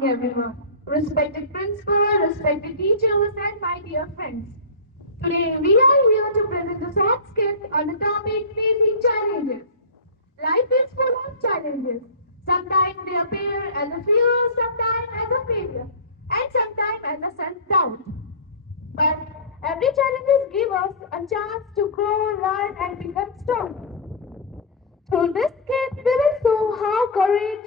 morning, everyone. Respected principal, respected teachers, and my dear friends. Today, we are here to present a short skit on the topic facing challenges. Life is full of challenges. Sometimes they appear as a fear, sometimes as a failure, and sometimes as a self-doubt. But every challenge gives us a chance to grow, learn, and become strong. Through this skit, we will show how courage,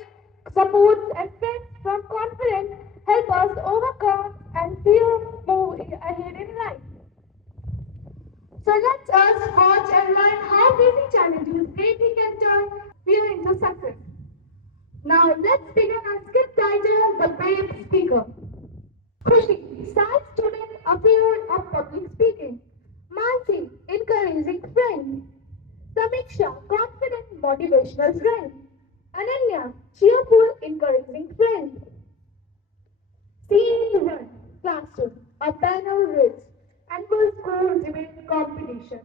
support, and friends from confidence help us overcome and fear move ahead in life. So let us watch and learn how facing challenges greatly can turn fear into success. Now let's begin our skit titled The Brave Speaker. Khushi, shy student afraid of public speaking. Mansi, encouraging friend. Samiksha, confident motivational friend. Ananya, cheerful encouraging friend. Scene 1, classroom, a panel reads, annual school debate competition.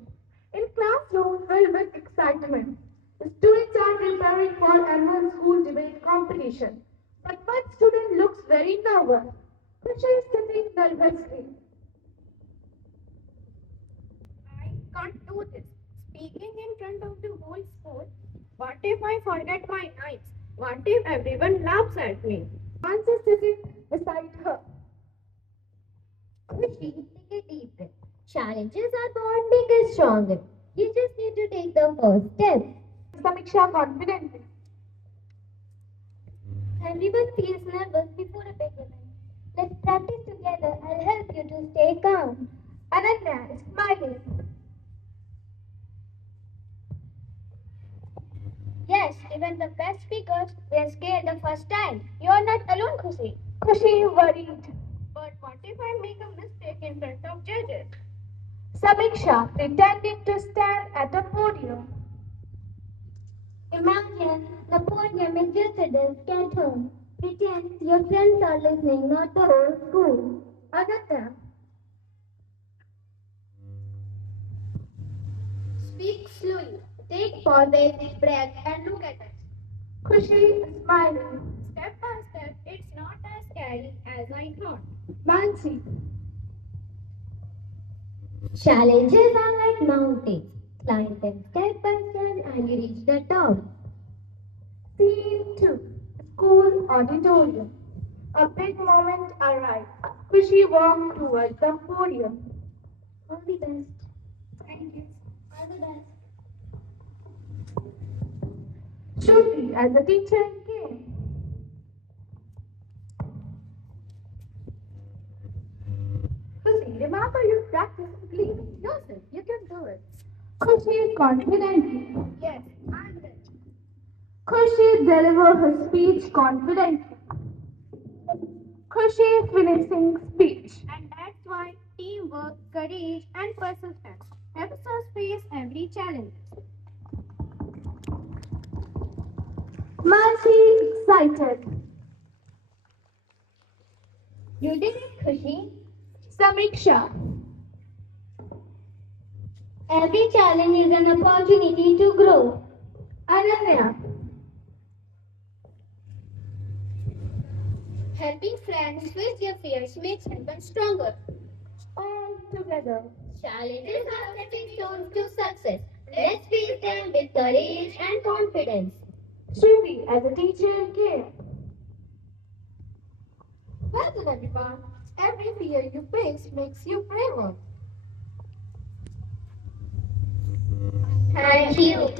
In classroom filled with excitement, the students are preparing for annual school debate competition. But one student looks very nervous. Khushi is sitting nervously. I can't do this. Speaking in front of the whole school. What if I forget my lines? What if everyone laughs at me? Mansi is sitting beside her. Khushi, take a deep breath. Challenges are not big and stronger. You just need to take the first step. Samiksha confidently. Everyone feels nervous before a big event. Let's practice together. I'll help you to stay calm. Ananya is smiling. Yes, even the best speakers were scared the first time. You're not alone, Khushi. Khushi worried. But what if I make a mistake in front of judges? Samiksha pretending to stand at a podium. Imagine the podium is just a desk at home. Pretend your friends are listening, not the whole school. Ananya. Speak slowly. Take pauses, breath, and look at us. Khushi is smiling. Step by step, it's not as scary as I thought. Mansi. Challenges are like mountains. Climb them step by step and you reach the top. Scene 2. School auditorium. A big moment arrived. Khushi walked towards the podium. All the best. Thank you. All the best. Shruti as a teacher came. Khushi, remember you practice believe in yourself. You can do it. Khushi confidently. Yes, I'm ready. Khushi delivered her speech confidently. Khushi finishing speech. And that's why teamwork, courage, and persistence helps us face every challenge. Mansi excited. You did it, Khushi. Samiksha. Every challenge is an opportunity to grow. Ananya. Helping friends face their fears makes everyone stronger. All together. Challenges are stepping stones to success. Let's face them with courage and confidence. Shruti as a teacher came. Well done, everyone. Every fear you face makes you braver. Thank you.